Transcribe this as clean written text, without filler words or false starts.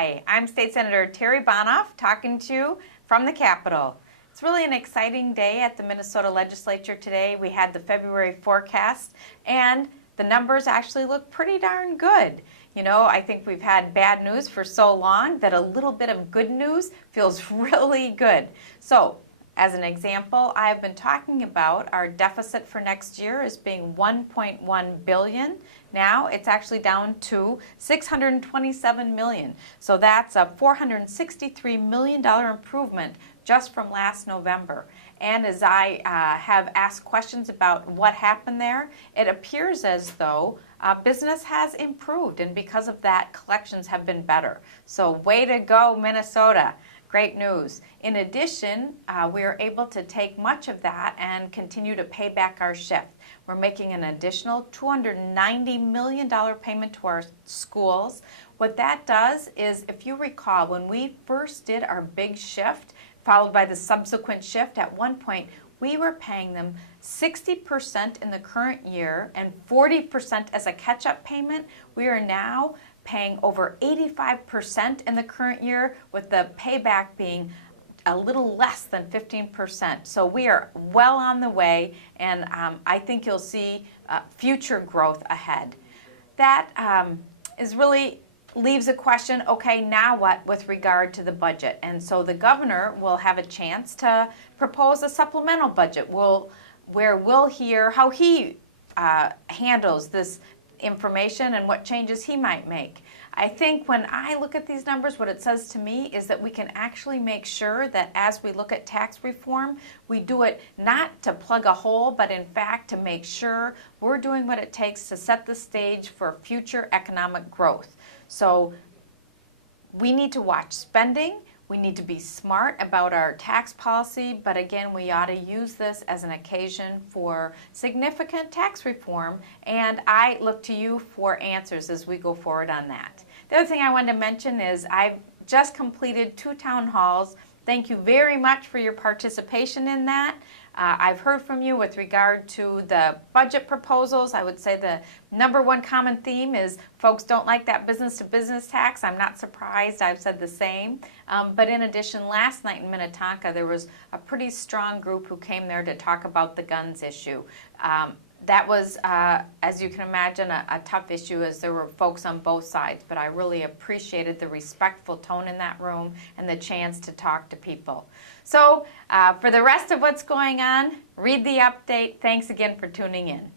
Hi, I'm State Senator Terri Bonoff talking to you from the Capitol. It's really an exciting day at the Minnesota Legislature today. We had the February forecast and the numbers actually look pretty darn good. You know, I think we've had bad news for so long that a little bit of good news feels really good. So, as an example, I've been talking about our deficit for next year as being $1.1 billion. Now it's actually down to $627 million. So that's a $463 million improvement just from last November. And as I have asked questions about what happened there, it appears as though business has improved, and because of that, collections have been better. So way to go, Minnesota. Great news. In addition, we are able to take much of that and continue to pay back our shift. We're making an additional $290 million payment to our schools. What that does is, if you recall, when we first did our big shift, followed by the subsequent shift, at one point we were paying them 60% in the current year and 40% as a catch-up payment. We are now paying over 85% in the current year, with the payback being a little less than 15%. So we are well on the way, and I think you'll see future growth ahead. That is really leaves a question, okay, now what with regard to the budget? And so the governor will have a chance to propose a supplemental budget where we'll hear how he handles this information and what changes he might make. I think when I look at these numbers, what it says to me is that we can actually make sure that as we look at tax reform, we do it not to plug a hole, but in fact to make sure we're doing what it takes to set the stage for future economic growth. So we need to watch spending. We need to be smart about our tax policy, but again, we ought to use this as an occasion for significant tax reform, and I look to you for answers as we go forward on that. The other thing I wanted to mention is I've just completed 2 town halls. Thank you very much for your participation in that. I've heard from you with regard to the budget proposals. I would say the #1 common theme is folks don't like that business-to-business tax. I'm not surprised. I've said the same. But in addition, last night in Minnetonka, there was a pretty strong group who came there to talk about the guns issue. That was, as you can imagine, a tough issue, as there were folks on both sides, but I really appreciated the respectful tone in that room and the chance to talk to people. So for the rest of what's going on, read the update. Thanks again for tuning in.